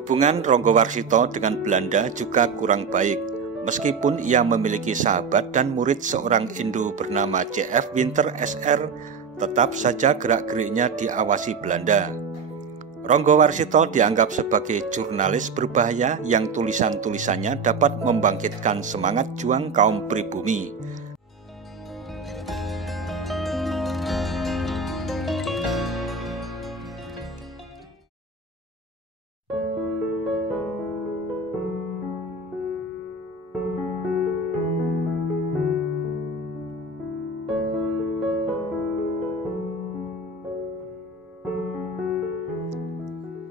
Hubungan Ronggowarsito dengan Belanda juga kurang baik. Meskipun ia memiliki sahabat dan murid seorang Hindu bernama C.F. Winter Sr., tetap saja gerak-geriknya diawasi Belanda. Ronggowarsito dianggap sebagai jurnalis berbahaya yang tulisan-tulisannya dapat membangkitkan semangat juang kaum pribumi.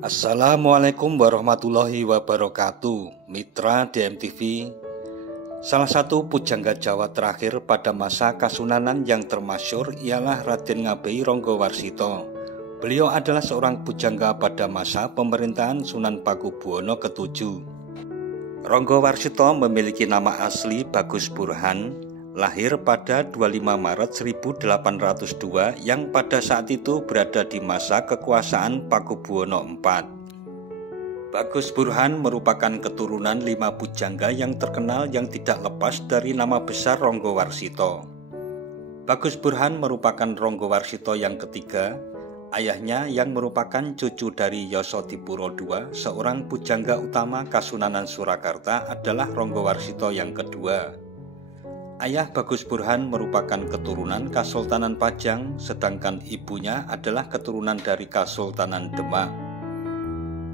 Assalamualaikum warahmatullahi wabarakatuh. Mitra DMTV, salah satu pujangga Jawa terakhir pada masa Kasunanan yang termasyhur ialah Raden Ngabei Ronggowarsito. Beliau adalah seorang pujangga pada masa pemerintahan Sunan Pakubuwono ke-7. Ronggowarsito memiliki nama asli Bagus Burhan, lahir pada 25 Maret 1802 yang pada saat itu berada di masa kekuasaan Pakubuwono IV. Bagus Burhan merupakan keturunan 5 pujangga yang terkenal yang tidak lepas dari nama besar Ronggowarsito. Bagus Burhan merupakan Ronggowarsito yang ketiga. Ayahnya yang merupakan cucu dari Yosodipuro II, seorang pujangga utama Kasunanan Surakarta, adalah Ronggowarsito yang kedua. Ayah Bagus Burhan merupakan keturunan Kasultanan Pajang, sedangkan ibunya adalah keturunan dari Kasultanan Demak.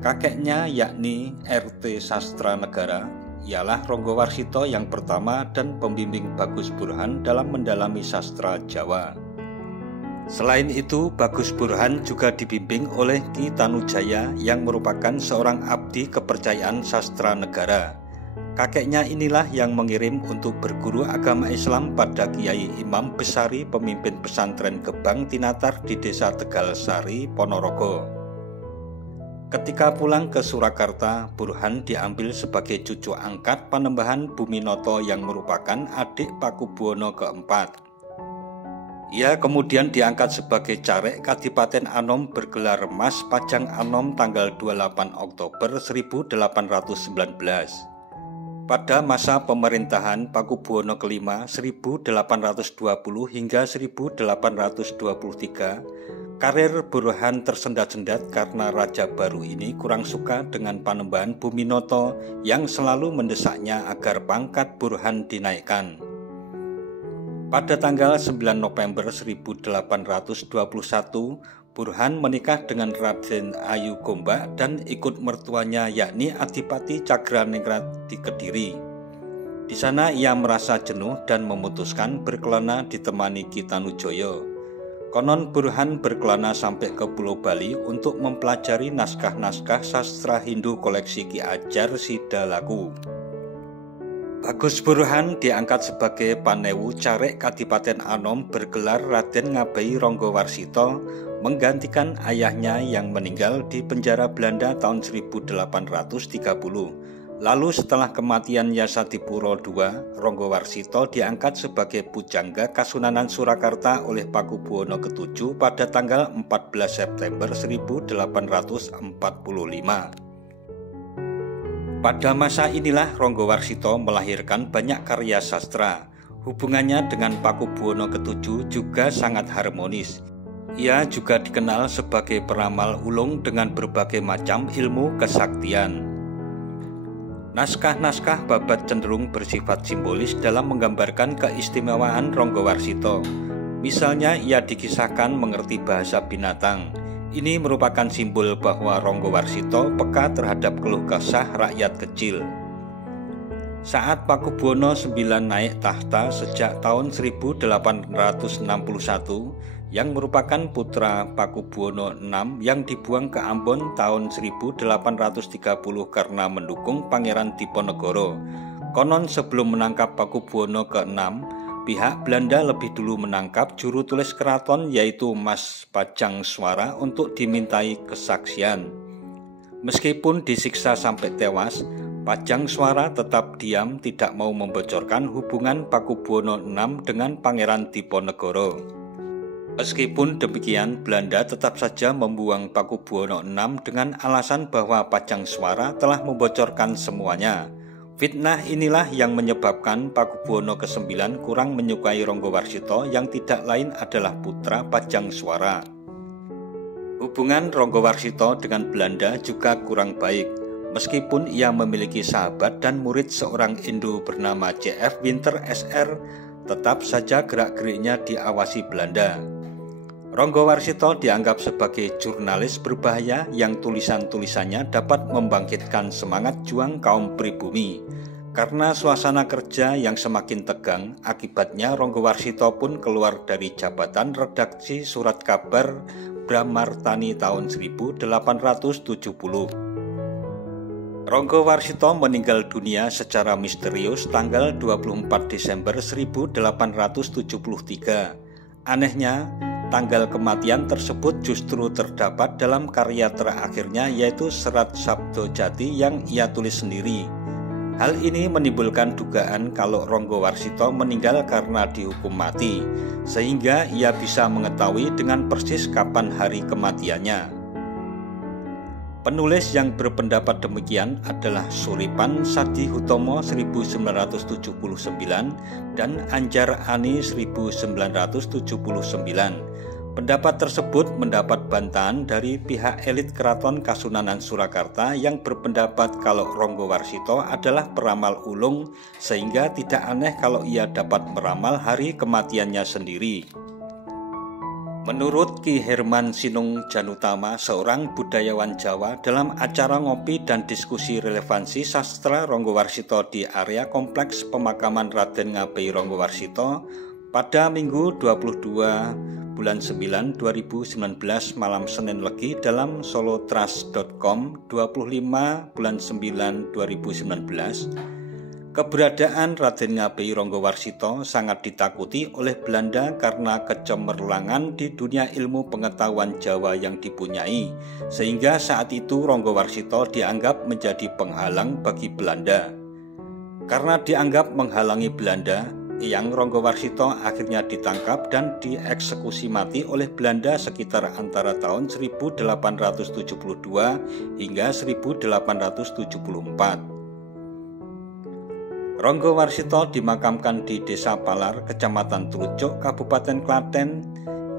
Kakeknya yakni RT Sastra Negara ialah Ronggowarsito yang pertama dan pembimbing Bagus Burhan dalam mendalami sastra Jawa. Selain itu, Bagus Burhan juga dibimbing oleh Ki Tanujaya yang merupakan seorang abdi kepercayaan sastra negara. Kakeknya inilah yang mengirim untuk berguru agama Islam pada Kiai Imam Besari, pemimpin pesantren Gebang Tinatar di desa Tegalsari, Ponorogo. Ketika pulang ke Surakarta, Burhan diambil sebagai cucu angkat Panembahan Buminoto yang merupakan adik Pakubuwono keempat. Ia kemudian diangkat sebagai Carek Kadipaten Anom bergelar Mas Pajang Anom tanggal 28 Oktober 1819. Pada masa pemerintahan Pakubuwono ke-5 1820 hingga 1823, karir Burhan tersendat-sendat karena raja baru ini kurang suka dengan Panembahan Buminoto yang selalu mendesaknya agar pangkat Burhan dinaikkan. Pada tanggal 9 November 1821, Burhan menikah dengan Raden Ayu Gombak dan ikut mertuanya yakni Adipati Cagraningrat di Kediri. Di sana ia merasa jenuh dan memutuskan berkelana ditemani Ki Tanujoyo. Konon Burhan berkelana sampai ke Pulau Bali untuk mempelajari naskah-naskah sastra Hindu koleksi Ki Ajar Sidalaku. Bagus Burhan diangkat sebagai Panewu Carek Kadipaten Anom bergelar Raden Ngabei Ronggowarsito, menggantikan ayahnya yang meninggal di penjara Belanda tahun 1830. Lalu setelah kematian Yasadipuro II, Ronggowarsito diangkat sebagai pujangga Kasunanan Surakarta oleh Pakubuwono ke-7 pada tanggal 14 September 1845. Pada masa inilah Ronggowarsito melahirkan banyak karya sastra. Hubungannya dengan Pakubuwono ke-7 juga sangat harmonis. Ia juga dikenal sebagai peramal ulung dengan berbagai macam ilmu kesaktian. Naskah-naskah Babat cenderung bersifat simbolis dalam menggambarkan keistimewaan Ronggowarsito. Misalnya ia dikisahkan mengerti bahasa binatang. Ini merupakan simbol bahwa Ronggowarsito peka terhadap keluh kesah rakyat kecil. Saat Pakubuwono IX naik tahta sejak tahun 1861, yang merupakan putra Pakubuwono VI yang dibuang ke Ambon tahun 1830 karena mendukung Pangeran Diponegoro. Konon sebelum menangkap Pakubuwono ke-6, pihak Belanda lebih dulu menangkap juru tulis keraton yaitu Mas Pajang Swara untuk dimintai kesaksian. Meskipun disiksa sampai tewas, Pajang Swara tetap diam, tidak mau membocorkan hubungan Pakubuwono VI dengan Pangeran Diponegoro. Meskipun demikian, Belanda tetap saja membuang Pakubuwono VI dengan alasan bahwa Pajang Swara telah membocorkan semuanya. Fitnah inilah yang menyebabkan Pakubuwono ke-9 kurang menyukai Ronggowarsito yang tidak lain adalah putra Pajang Swara. Hubungan Ronggowarsito dengan Belanda juga kurang baik. Meskipun ia memiliki sahabat dan murid seorang Hindu bernama C.F. Winter Sr., tetap saja gerak-geriknya diawasi Belanda. Ronggowarsito dianggap sebagai jurnalis berbahaya yang tulisan-tulisannya dapat membangkitkan semangat juang kaum pribumi. Karena suasana kerja yang semakin tegang, akibatnya Ronggowarsito pun keluar dari jabatan redaksi surat kabar Bramartani tahun 1870. Ronggowarsito meninggal dunia secara misterius tanggal 24 Desember 1873. Anehnya, tanggal kematian tersebut justru terdapat dalam karya terakhirnya, yaitu Serat Sabdo Jati yang ia tulis sendiri. Hal ini menimbulkan dugaan kalau Ronggowarsito meninggal karena dihukum mati, sehingga ia bisa mengetahui dengan persis kapan hari kematiannya. Penulis yang berpendapat demikian adalah Suripan Sadi Hutomo 1979 dan Anjar Ani 1979. Pendapat tersebut mendapat bantahan dari pihak elit Keraton Kasunanan Surakarta yang berpendapat kalau Ronggowarsito adalah peramal ulung, sehingga tidak aneh kalau ia dapat meramal hari kematiannya sendiri. Menurut Ki Herman Sinung Janutama, seorang budayawan Jawa, dalam acara ngopi dan diskusi relevansi sastra Ronggowarsito di area kompleks pemakaman Raden Ngabei Ronggowarsito pada Minggu 22 bulan 9 2019 malam Senin Legi dalam solotrust.com 25 bulan 9 2019, keberadaan Raden Ngabei Ronggowarsito sangat ditakuti oleh Belanda karena kecemerlangan di dunia ilmu pengetahuan Jawa yang dipunyai, sehingga saat itu Ronggowarsito dianggap menjadi penghalang bagi Belanda. Karena dianggap menghalangi Belanda, Eyang Ronggowarsito akhirnya ditangkap dan dieksekusi mati oleh Belanda sekitar antara tahun 1872 hingga 1874. Ronggowarsito dimakamkan di Desa Palar, Kecamatan Tlucuk, Kabupaten Klaten.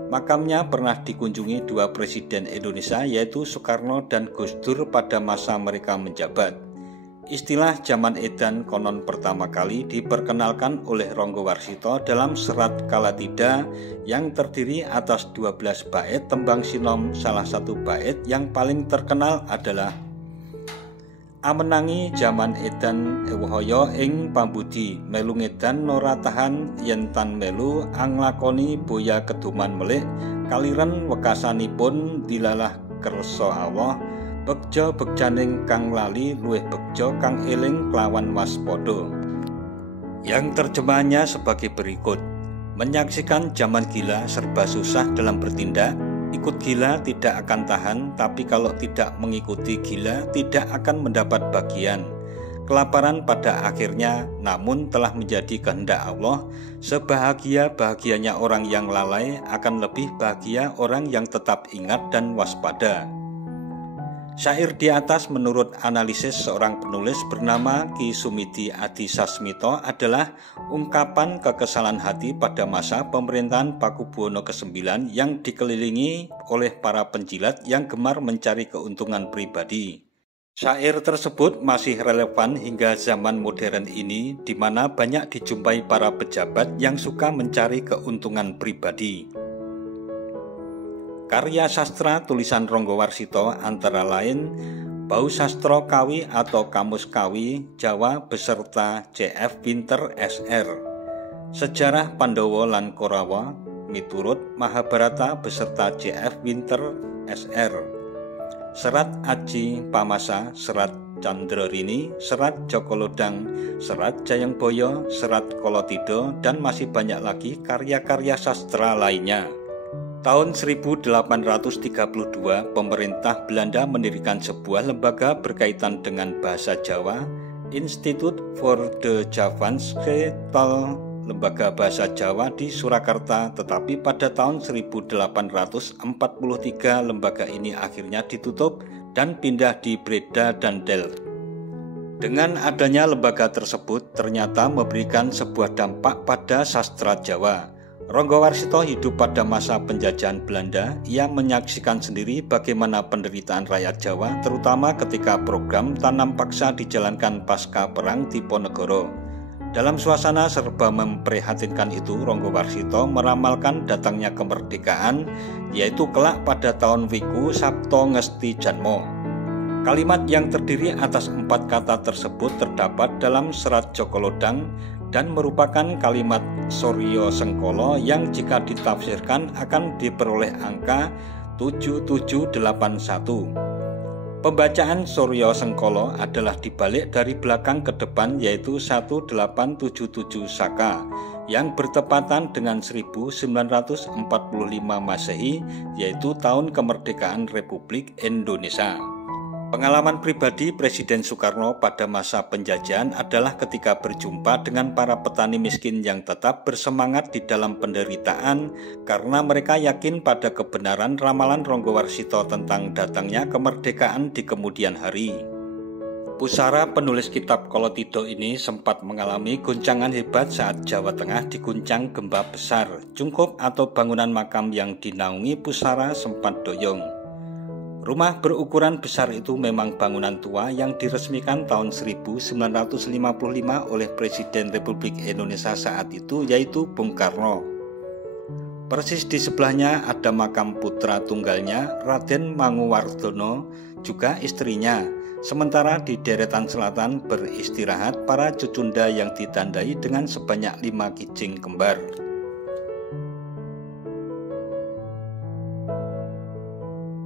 Makamnya pernah dikunjungi dua presiden Indonesia, yaitu Soekarno dan Gus Dur pada masa mereka menjabat. Istilah zaman edan konon pertama kali diperkenalkan oleh Ronggowarsito dalam serat Kalatida yang terdiri atas 12 bait tembang sinom. Salah satu bait yang paling terkenal adalah Amenangi jaman edan ewohaya ing pambudi, melu ngedan nora tahan yen tan melu anglakoni boya keduman melih, kaliren wekasanipun dilalah kersa Allah, bekja bekjaning kang lali luwih bekja kang eling kelawan waspada. Yang terjemahannya sebagai berikut: menyaksikan zaman gila serba susah dalam bertindak. Ikut gila tidak akan tahan, tapi kalau tidak mengikuti gila tidak akan mendapat bagian. Kelaparan pada akhirnya namun telah menjadi kehendak Allah. Sebahagia-bahagianya orang yang lalai akan lebih bahagia orang yang tetap ingat dan waspada. Syair di atas menurut analisis seorang penulis bernama Ki Sumidi Adi Sasmito adalah ungkapan kekesalan hati pada masa pemerintahan Pakubuwono ke-9 yang dikelilingi oleh para penjilat yang gemar mencari keuntungan pribadi. Syair tersebut masih relevan hingga zaman modern ini, di mana banyak dijumpai para pejabat yang suka mencari keuntungan pribadi. Karya sastra tulisan Ronggowarsito antara lain Bau Sastra Kawi atau Kamus Kawi Jawa beserta C.F. Winter Sr. Sejarah Pandawa lan Korawa miturut Mahabharata beserta C.F. Winter Sr. Serat Aji Pamasa, Serat Candrarini, Serat Jokolodang, Serat Jayangboyo, Serat Kolotido, dan masih banyak lagi karya-karya sastra lainnya. Tahun 1832, pemerintah Belanda mendirikan sebuah lembaga berkaitan dengan bahasa Jawa, Institut voor de Javaanse Taal Lembaga Bahasa Jawa di Surakarta, tetapi pada tahun 1843 lembaga ini akhirnya ditutup dan pindah di Breda dan Delft. Dengan adanya lembaga tersebut ternyata memberikan sebuah dampak pada sastra Jawa. Ronggo Warsito hidup pada masa penjajahan Belanda. Ia menyaksikan sendiri bagaimana penderitaan rakyat Jawa, terutama ketika program tanam paksa dijalankan pasca Perang Diponegoro. Dalam suasana serba memprihatinkan itu, Ronggo Warsito meramalkan datangnya kemerdekaan, yaitu kelak pada tahun Wiku Sapto Ngesti Janmo. Kalimat yang terdiri atas 4 kata tersebut terdapat dalam Serat Joko Lodang dan merupakan kalimat Suryo Sengkolo yang jika ditafsirkan akan diperoleh angka 7781. Pembacaan Suryo Sengkolo adalah dibalik dari belakang ke depan, yaitu 1877 Saka yang bertepatan dengan 1945 Masehi, yaitu tahun kemerdekaan Republik Indonesia. Pengalaman pribadi Presiden Soekarno pada masa penjajahan adalah ketika berjumpa dengan para petani miskin yang tetap bersemangat di dalam penderitaan karena mereka yakin pada kebenaran ramalan Ronggo Warsito tentang datangnya kemerdekaan di kemudian hari. Pusara penulis kitab Kolotido ini sempat mengalami guncangan hebat saat Jawa Tengah diguncang gempa besar. Cungkup atau bangunan makam yang dinaungi Pusara sempat doyong. Rumah berukuran besar itu memang bangunan tua yang diresmikan tahun 1955 oleh Presiden Republik Indonesia saat itu, yaitu Bung Karno. Persis di sebelahnya ada makam putra tunggalnya, Raden Manguwardono, juga istrinya. Sementara di deretan selatan beristirahat para cucunda yang ditandai dengan sebanyak 5 kijing kembar.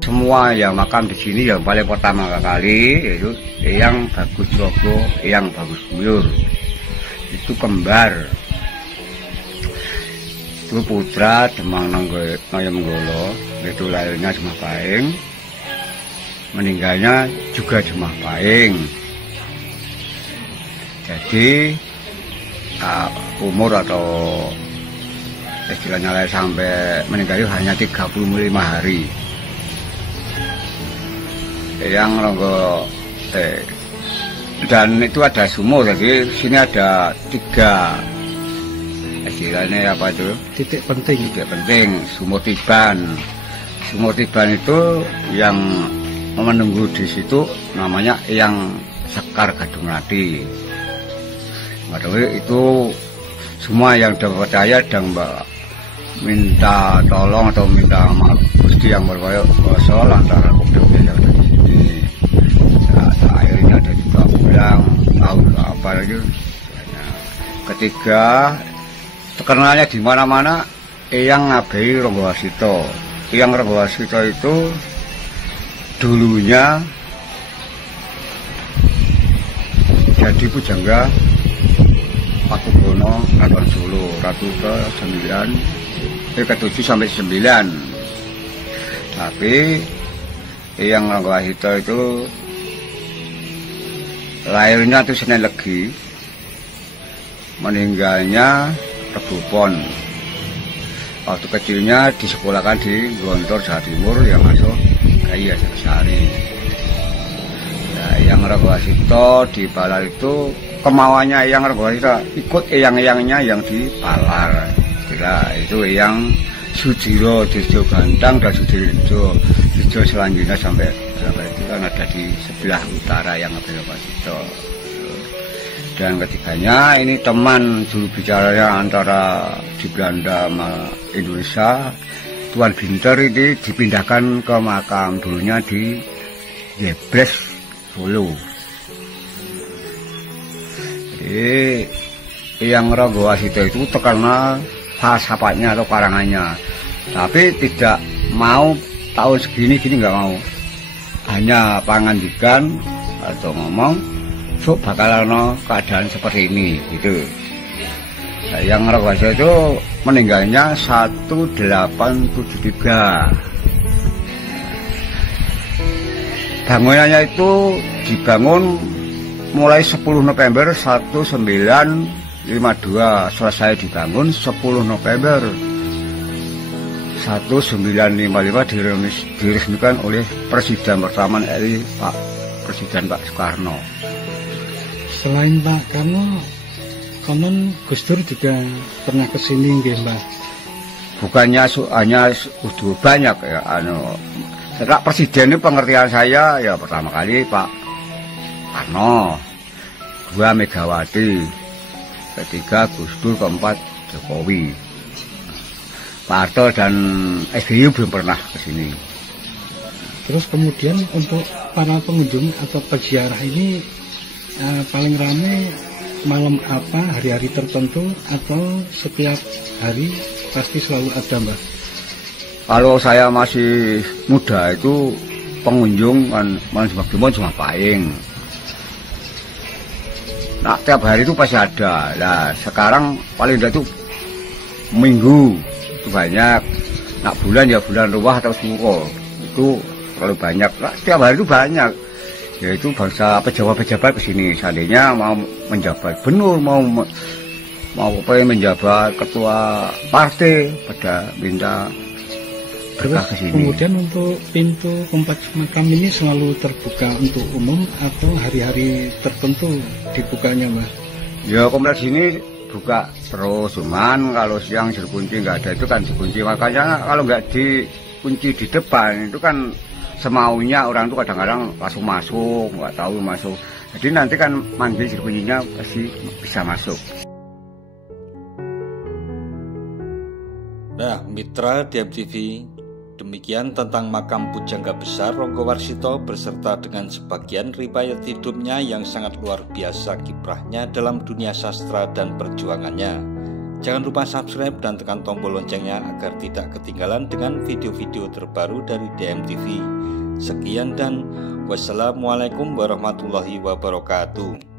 Semua yang makam di sini yang paling pertama kali yaitu Eyang Bagus Joko, Eyang Bagus Buyur. Itu kembar. Itu putra Demang Noyonggolo, itu lahirnya Jemapaing, meninggalnya juga Jemapaing. Jadi umur atau istilahnya sampai meninggal hanya 35 hari. Yang Ronggo dan itu ada sumur, jadi sini ada 3 istilahnya apa itu titik penting sumur tiban itu yang menunggu di situ namanya Eyang Sekar Gadungladi. Itu semua yang percaya dan minta tolong atau minta maaf Gusti yang berkoyok kosol antara kubduk yang ada di sini. Akhirnya ada juga pulang tahu apa lagi. Nah, ketiga terkenalnya di mana-mana Eyang Ngabei Ronggo Warsito. Eyang Ronggo Warsito itu dulunya jadi pujangga Pakubono Keraton Solo Ratu ke-7 sampai 9. Tapi Eyang Ronggo Warsito itu lahirnya itu Senen Legi, meninggalnya Rebo Pon. Waktu kecilnya disekolahkan di Gontor Jawa Timur yang masuk Gaya Sari. Nah, Eyang Ronggo Warsito di Balar itu kemauannya Eyang Ronggo Warsito ikut eyang-eyangnya yang di Balar. Itu Eyang Sudiro Dirjo Gantang dan Sudiro Dirjo selanjutnya sampai itu kan ada di sebelah utara yang Ronggo Warsito. Dan ketiganya ini teman juru bicaranya antara di Belanda sama Indonesia, Tuan Binter ini dipindahkan ke makam dulunya di Yebres Solo. Jadi Eyang Ronggo Warsito itu terkenal falsafatnya atau karangannya, tapi tidak mau tahun segini nggak mau, hanya pangandikan atau ngomong so bakal ada keadaan seperti ini gitu. Nah, Eyang Ronggo Warsito itu meninggalnya 1873. Bangunannya itu dibangun mulai 10 November 1955 52 selesai dibangun 10 November 1955 diresmikan oleh Presiden pertama RI Presiden Pak Soekarno. Selain Pak Karno, konon Gus Dur juga pernah kesini nggih Mbah? Bukannya hanya udah banyak ya, setelah presiden ini pengertian saya ya pertama kali Pak Karno, 2 Megawati, ketiga Gus Dur, keempat Jokowi. Pak Harto dan SBY belum pernah ke sini. Terus kemudian untuk para pengunjung atau peziarah ini paling ramai malam apa, hari-hari tertentu, atau setiap hari pasti selalu ada Mbak? Kalau saya masih muda itu pengunjung kan malam Jumat cuma paling. Nah tiap hari itu pasti ada. Nah sekarang paling tidak itu minggu itu banyak. Nah bulan ya bulan Ruwah atau Suro itu terlalu banyak. Nah, tiap hari itu banyak. Yaitu bangsa pejabat-pejabat ke sini. Seandainya mau menjabat benur, mau menjabat ketua partai, pada minta berkah ke sini. Kemudian untuk pintu kompleks makam ini selalu terbuka untuk umum atau hari-hari tertentu dibukanya Mbak? Ya kompleks ini buka terus, cuman kalau siang dikunci nggak ada itu kan dikunci. Makanya kalau nggak dikunci di depan itu kan semaunya orang itu kadang-kadang langsung masuk, nggak tahu masuk. Jadi nanti kan manggil kuncinya pasti bisa masuk. Nah, mitra DMTV, demikian tentang makam Pujangga Besar Ronggo Warsito beserta dengan sebagian riwayat hidupnya yang sangat luar biasa kiprahnya dalam dunia sastra dan perjuangannya. Jangan lupa subscribe dan tekan tombol loncengnya agar tidak ketinggalan dengan video-video terbaru dari DMTV. Sekian dan wassalamualaikum warahmatullahi wabarakatuh.